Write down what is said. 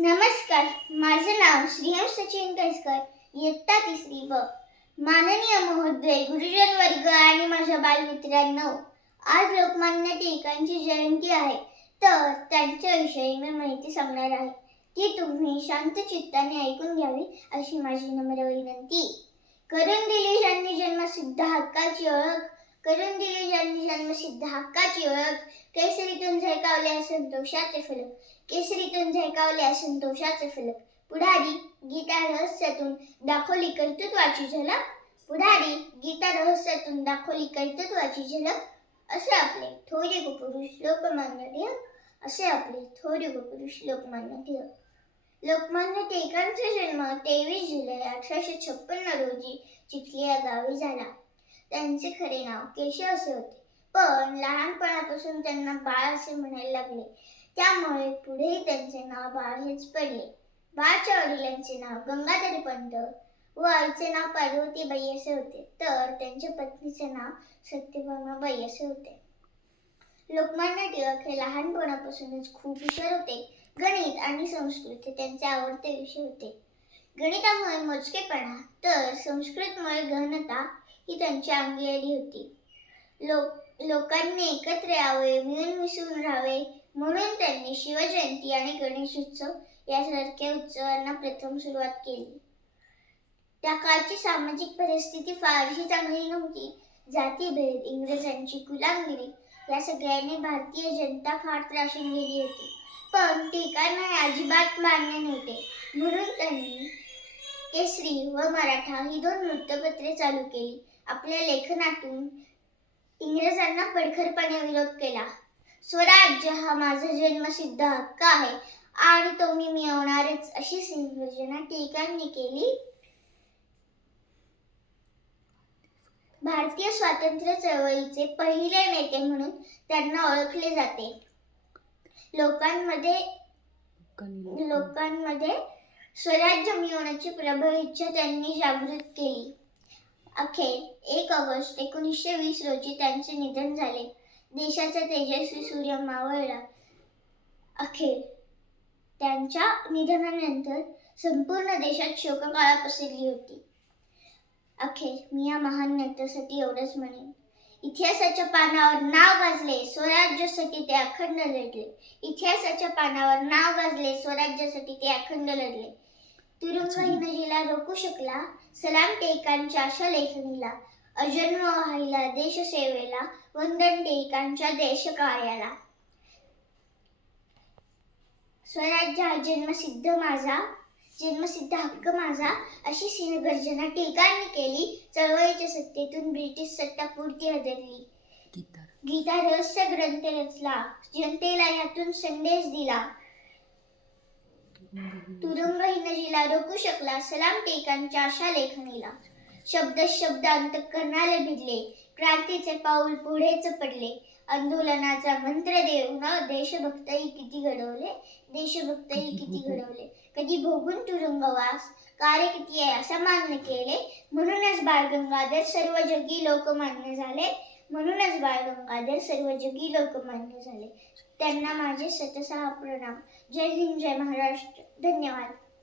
नमस्कार, माझं नाव श्रीहंस सचिन कैसकर, इयत्ता 3री ब. माननीय महोदय, गुरुजन वर्ग आणि माझ्या बालमित्रांनो, आज लोकमान्य टिळकांची जयंती आहे. तर त्यांच्याविषयी मी माहिती सांगणार आहे. ती तुम्ही शांत चित्ताने ऐकून घ्यावी अशी माझी नम्र विनंती. करून दिली ज्यांनी जन्मसिद्ध हक्काची ओळख, करून दिली ज्यांनी जन्मसिद्ध हक्काची ओळख, केसरीतून झळकावले संतोषाचे फलक, केसरीतून झळकावले संतोषाचे फलक. पुढारी गीता रहस्यातून दाखवली कर्तृत्वाची झलक, पुढारी गीता रहस्यातून दाखवली कर्तृत्वाची झलक. असे आपले थोर पुरुष लोकमान्य टिळक, असे आपले थोर पुरुष लोकमान्य टिळक. लोकमान्य टिळकांचा जन्म 23 जुलै 1856 रोजी चिखली या गावी झाला. त्यांचे खरे नाव केशव असे होते, पण लहानपणापासून त्यांना बाळ असे म्हणायला लागले. त्यामुळे पुढेही त्यांचे नाव बाळ हेच पडले. बाळच्या वडिलांचे नाव गंगाधर पंत व आईचे नाव पार्वतीबाई असे होते, तर त्यांच्या पत्नीचे नाव सत्यभामाबाई असे होते. लोकमान्य टिळक हे लहानपणापासूनच खूप हुशार होते. गणित आणि संस्कृत हे त्यांचे आवडते विषय होते. गणितामुळे मोजकेपणा तर संस्कृतमुळे गहनता ही त्यांच्या अंगी आली होती. लोकांनी एकत्र यावे, मिळून मिसळून राहावे म्हणून त्यांनी शिवजयंती आणि गणेशोत्सव यासारख्या उत्सवांना प्रथम सुरुवात केली. त्या काळची सामाजिक परिस्थिती फारशी चांगली नव्हती. जातीभेद, इंग्रजांची गुलामगिरी या सगळ्यांनी भारतीय जनता फार त्रासून गेली होती. पण टिळकांना हे अजिबात मान्य नव्हते. म्हणून त्यांनी केसरी व मराठा ही 2 वृत्तपत्रे चालू केली. आपल्या लेखनातून इंग्रजांना पडखरपणे विरोध केला. स्वराज्य हा माझा जन्मसिद्ध हक्क आहे आणि तो मी मिळवणारच अशी सिंहगर्जना टिळकांनी केली. भारतीय स्वातंत्र्य चळवळीचे पहिले नेते म्हणून त्यांना ओळखले जाते. लोकांमध्ये स्वराज्य मिळवण्याची प्रबळ इच्छा त्यांनी जागृत केली. अखेर 1 ऑगस्ट 1920 रोजी त्यांचे निधन झाले. देशाचा तेजस्वी सूर्य मावळला. अखेर त्यांच्या निधनानंतर संपूर्ण देशात शोककळा पसरली होती. अखेर मी या महान नेत्यासाठी एवढंच म्हणेन, इतिहासाच्या पानावर नाव गाजले, स्वराज्यासाठी ते अखंड लढले. इतिहासाच्या पानावर नाव गाजले, स्वराज्यासाठी ते अखंड लढले. तुरुंगहीनजीला रोखू शकला, सलाम टिळकांच्या अशा लेखणीला. अजन्म वाहिला देशसेवेला, वंदन टिळकांच्या देशकार्याला. स्वराज्य हा जन्मसिद्ध हक्क माझा अशी सिंहगर्जना टिळकांनी केली. चळवळीच्या सत्तेतून ब्रिटिश सत्ता पुरती हादरली. गीता रहस्य ग्रंथ रचला, जनतेला यातून संदेश दिला. तुरुंगहीनजीला रोखू शकला, सलाम टिळकांच्या अशा लेखणीला. शब्द अंतःकरणाला भिडले, क्रांतीचे पाऊल पुढेच पडले. आंदोलनाचा मंत्र देऊन देशभक्तही किती घडवले. कधी भोगून तुरुंगवास, कार्य किती आहे असं मान्य केले. म्हणूनच बाळ गंगाधर सर्व जगी लोकमान्य झाले. त्यांना माझे शतशः प्रणाम. जय हिंद, जय महाराष्ट्र. धन्यवाद.